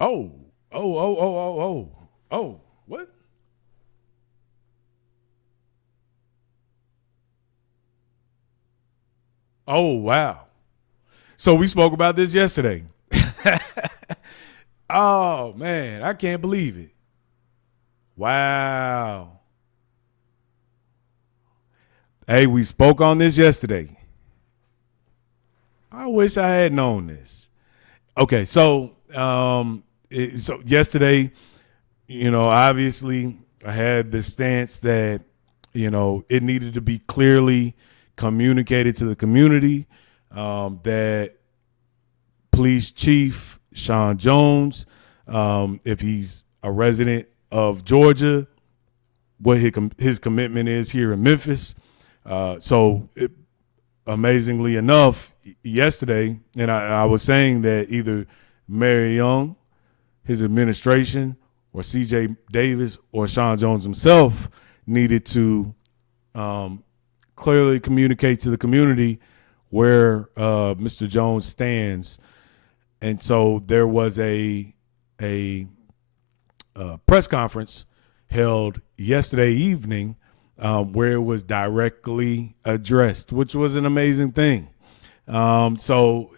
Oh, oh, what? Oh, wow. So we spoke about this yesterday. Oh, man, I can't believe it. Wow. Hey, we spoke on this yesterday. I wish I had known this. Okay, so yesterday, obviously I had the stance that it needed to be clearly communicated to the community that police chief Sean Jones, if he's a resident of Georgia, what his commitment is here in Memphis. Amazingly enough, yesterday, and I was saying that either Mayor Young, his administration, or C.J. Davis or Sean Jones himself needed to clearly communicate to the community where Mr. Jones stands. And so there was a press conference held yesterday evening where it was directly addressed, which was an amazing thing. Yeah. So,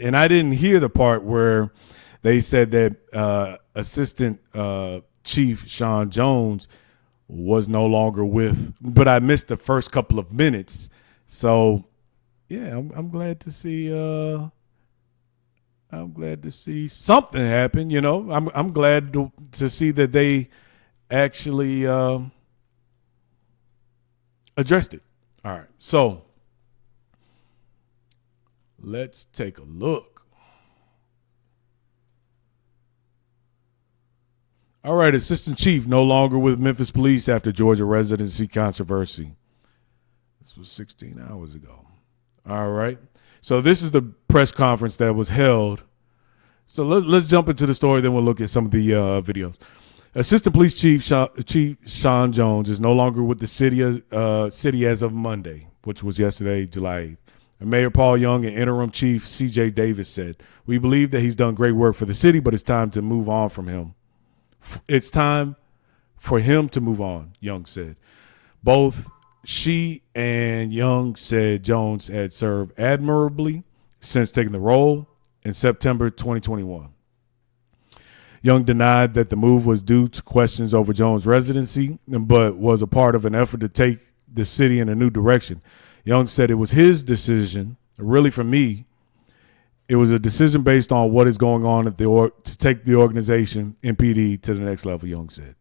and I didn't hear the part where they said that Assistant Chief Sean Jones was no longer with, but I missed the first couple of minutes. So, yeah, I'm glad to see. I'm glad to see something happen. I'm glad to see that they actually addressed it. All right, so let's take a look. All right, Assistant Chief no longer with Memphis Police after Georgia residency controversy. This was 16 hours ago. All right, so this is the press conference that was held. So let's jump into the story, then we'll look at some of the videos. Assistant Police Chief Sean Jones is no longer with the city as of Monday, which was yesterday, July 8th. And Mayor Paul Young and Interim Chief C.J. Davis said, "We believe that he's done great work for the city, but it's time to move on from him. It's time for him to move on," Young said. Both she and Young said Jones had served admirably since taking the role in September 2021. Young denied that the move was due to questions over Jones' residency, but was a part of an effort to take the city in a new direction. Young said it was his decision, really for me, it was a decision based on what is going on to take the organization, MPD, to the next level, Young said.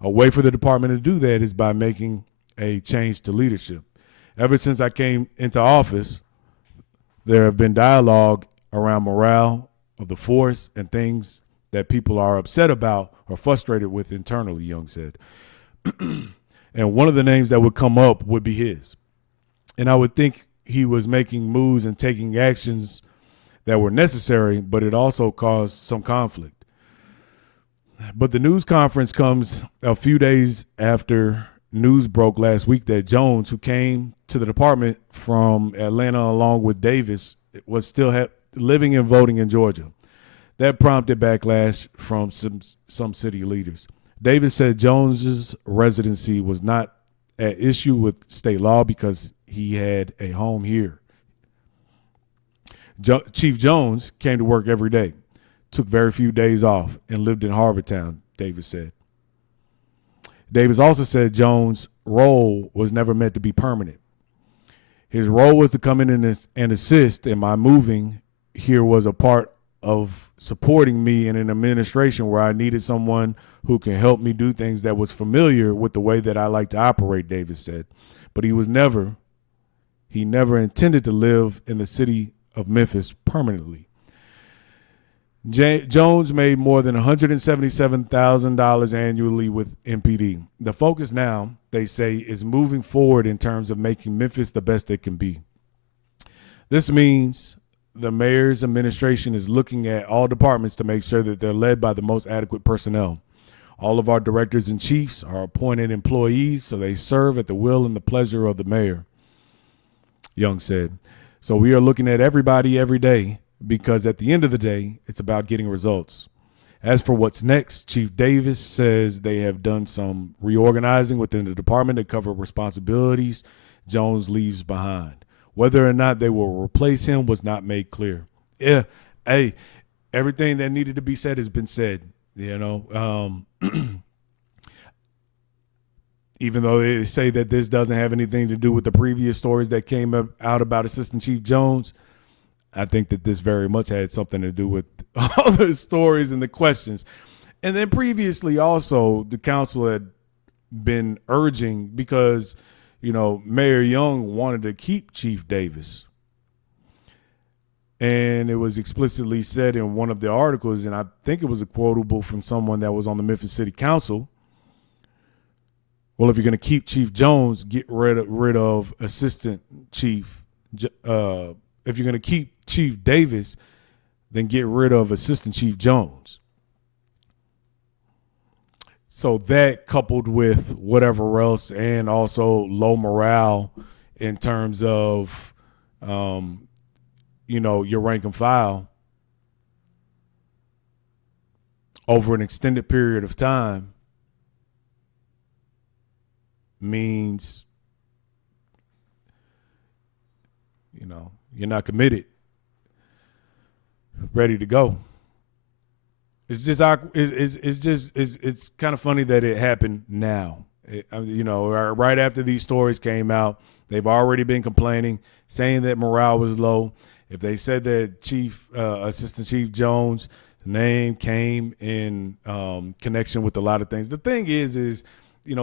A way for the department to do that is by making a change to leadership. Ever since I came into office, there have been dialogue around morale of the force and things that people are upset about or frustrated with internally, Young said. And one of the names that would come up would be his. And I would think he was making moves and taking actions that were necessary, but it also caused some conflict. But the news conference comes a few days after news broke last week that Jones, who came to the department from Atlanta along with Davis, was still living and voting in Georgia. That prompted backlash from some city leaders. Davis said Jones's residency was not at issue with state law because he had a home here. Chief Jones came to work every day, took very few days off, and lived in Harbortown, Davis said. Davis also said Jones' role was never meant to be permanent. His role was to come in and assist, and my moving here was a part of supporting me in an administration where I needed someone who can help me do things that was familiar with the way that I like to operate, Davis said. But he never intended to live in the city of Memphis permanently. Jones made more than $177,000 annually with MPD. The focus now, they say, is moving forward in terms of making Memphis the best it can be. This means the mayor's administration is looking at all departments to make sure that they're led by the most adequate personnel. All of our directors and chiefs are appointed employees, so they serve at the will and the pleasure of the mayor, Young said. So we are looking at everybody every day because at the end of the day, it's about getting results. As for what's next, Chief Davis says they have done some reorganizing within the department to cover responsibilities Jones leaves behind. Whether or not they will replace him was not made clear. Yeah, hey, everything that needed to be said has been said. Even though they say that this doesn't have anything to do with the previous stories that came out about Assistant Chief Jones, I think that this very much had something to do with all the stories and the questions. And then previously also the council had been urging, because, Mayor Young wanted to keep Chief Davis. And it was explicitly said in one of the articles, and I think it was a quotable from someone that was on the Memphis City Council. Well, if you're going to keep Chief Jones, get rid of Assistant Chief. If you're going to keep Chief Davis, then get rid of Assistant Chief Jones. So that, coupled with whatever else, and also low morale in terms of, your rank and file over an extended period of time, means, you're not committed, ready to go. It's just it's kind of funny that it happened now. Right after these stories came out, they've already been complaining, saying that morale was low. If they said that Assistant Chief Jones' name came in connection with a lot of things, the thing is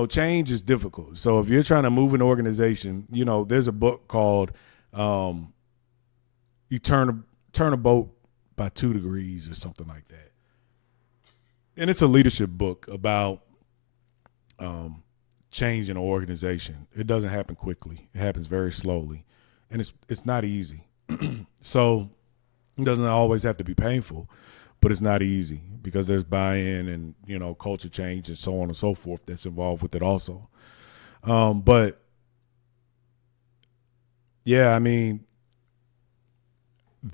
change is difficult. So if you're trying to move an organization, there's a book called You Turn a Boat by 2 Degrees or something like that. And it's a leadership book about change in an organization. It doesn't happen quickly. It happens very slowly. And it's not easy. So it doesn't always have to be painful, but it's not easy because there's buy-in and, culture change and so on and so forth that's involved with it also. But, yeah,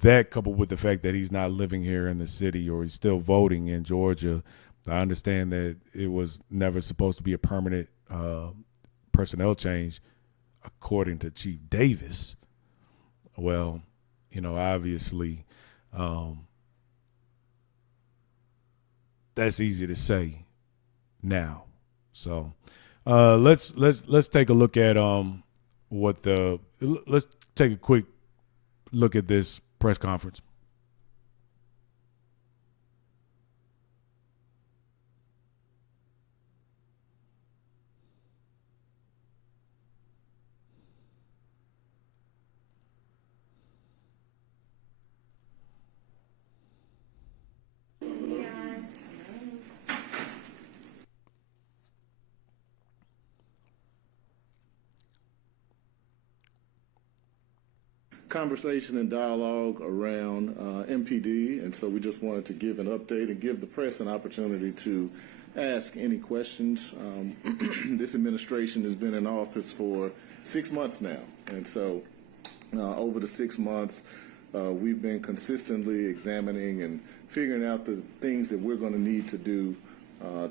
that coupled with the fact that he's not living here in the city, or he's still voting in Georgia, I understand that it was never supposed to be a permanent personnel change, according to Chief Davis. Well, obviously, that's easy to say now. So let's take a look at let's take a quick look at this press conference. Conversation and dialogue around MPD, and so we just wanted to give an update and give the press an opportunity to ask any questions. This administration has been in office for 6 months now, and so over the 6 months, we've been consistently examining and figuring out the things that we're going to need to do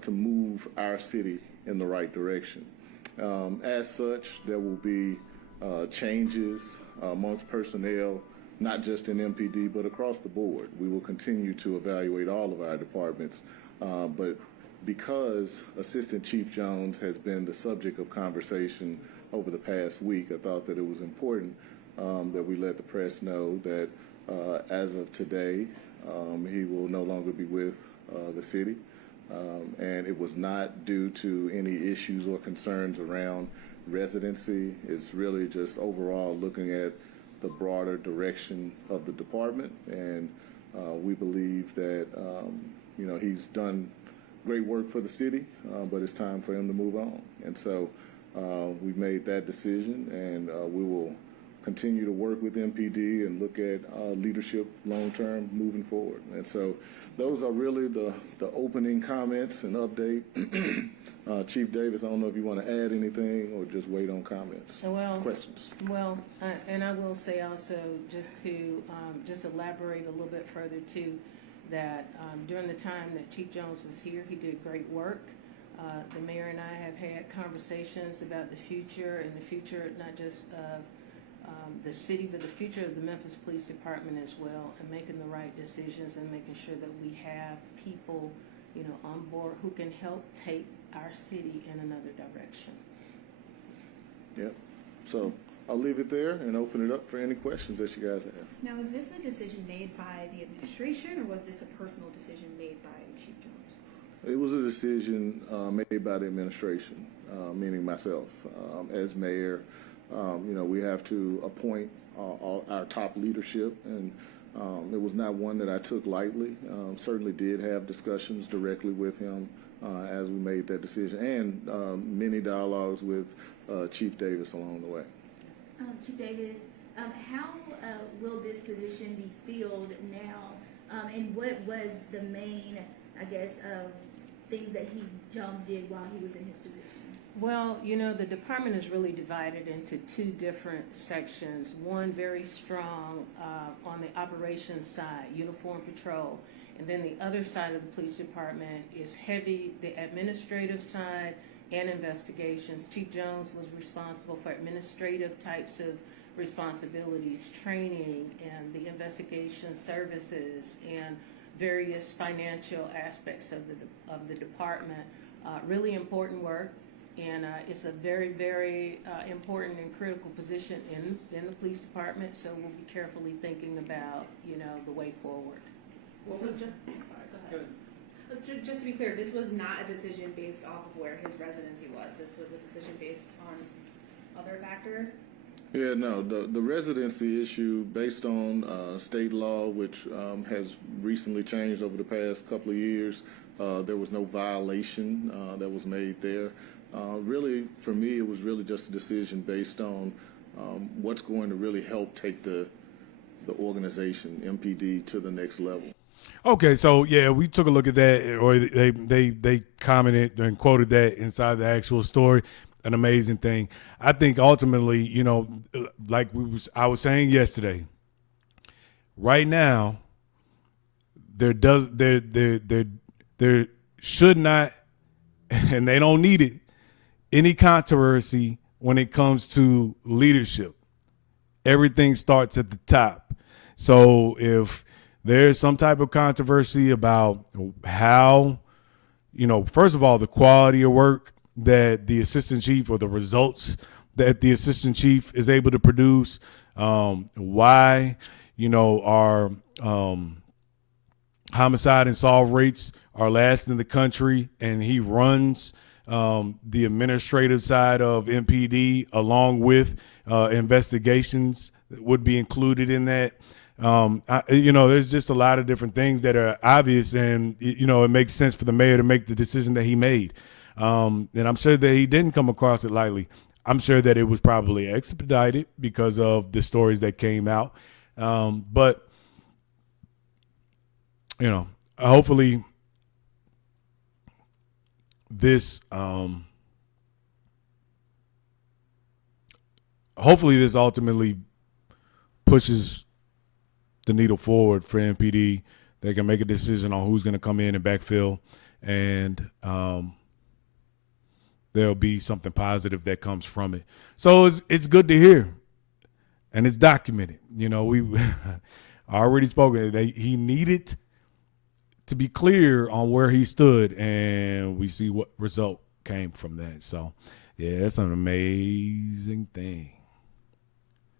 to move our city in the right direction. As such, there will be changes amongst personnel, not just in MPD, but across the board. We will continue to evaluate all of our departments, but because Assistant Chief Jones has been the subject of conversation over the past week, I thought that it was important that we let the press know that as of today, he will no longer be with the city, and it was not due to any issues or concerns around residency. It's really just overall looking at the broader direction of the department, and we believe that he's done great work for the city, but it's time for him to move on. And so we've made that decision, and we will continue to work with MPD and look at leadership long-term moving forward. And so those are really the opening comments and update. Chief Davis, I don't know if you want to add anything or just wait on comments, questions. Well, and I will say also, just to just elaborate a little bit further too, that during the time that Chief Jones was here, he did great work. The mayor and I have had conversations about the future, and the future not just of the city, but the future of the Memphis Police Department as well, and making the right decisions and making sure that we have people, on board who can help take our city in another direction. Yep. So I'll leave it there and open it up for any questions that you guys have. Now, is this a decision made by the administration, or was this a personal decision made by Chief Jones? It was a decision made by the administration, meaning myself. As mayor, we have to appoint our top leadership, and it was not one that I took lightly. Certainly did have discussions directly with him as we made that decision, and many dialogues with Chief Davis along the way. Chief Davis, how will this position be filled now, and what was the main, things that Jones did while he was in his position? Well, the department is really divided into two different sections. One very strong on the operations side, uniform patrol, and then the other side of the police department is heavy, the administrative side and investigations. Chief Jones was responsible for administrative types of responsibilities, training, and the investigation services, and various financial aspects of the department. Really important work. And it's a very, very important and critical position in the police department, so we'll be carefully thinking about, the way forward. Just to be clear, this was not a decision based off of where his residency was. This was a decision based on other factors? Yeah, no, the residency issue based on state law, which has recently changed over the past couple of years, there was no violation that was made there. Really, for me, it was really just a decision based on what's going to really help take the organization, MPD, to the next level. Okay, so yeah, we took a look at that, or they commented and quoted that inside the actual story. An amazing thing. I think ultimately, like I was saying yesterday, right now, there should not, and they don't need it, any controversy when it comes to leadership. Everything starts at the top. So if there's some type of controversy about how, first of all, the quality of work that the assistant chief, or the results that the assistant chief is able to produce, why, our homicide and solve rates are last in the country, and he runs the administrative side of MPD along with investigations that would be included in that. There's just a lot of different things that are obvious, and, it makes sense for the mayor to make the decision that he made. And I'm sure that he didn't come across it lightly. I'm sure that it was probably expedited because of the stories that came out. But, hopefully this ultimately pushes the needle forward for MPD. They can make a decision on who's going to come in and backfill, and there'll be something positive that comes from it. So it's good to hear, and it's documented. We already spoken. He needed to be clear on where he stood, and we see what result came from that. So, yeah, that's an amazing thing.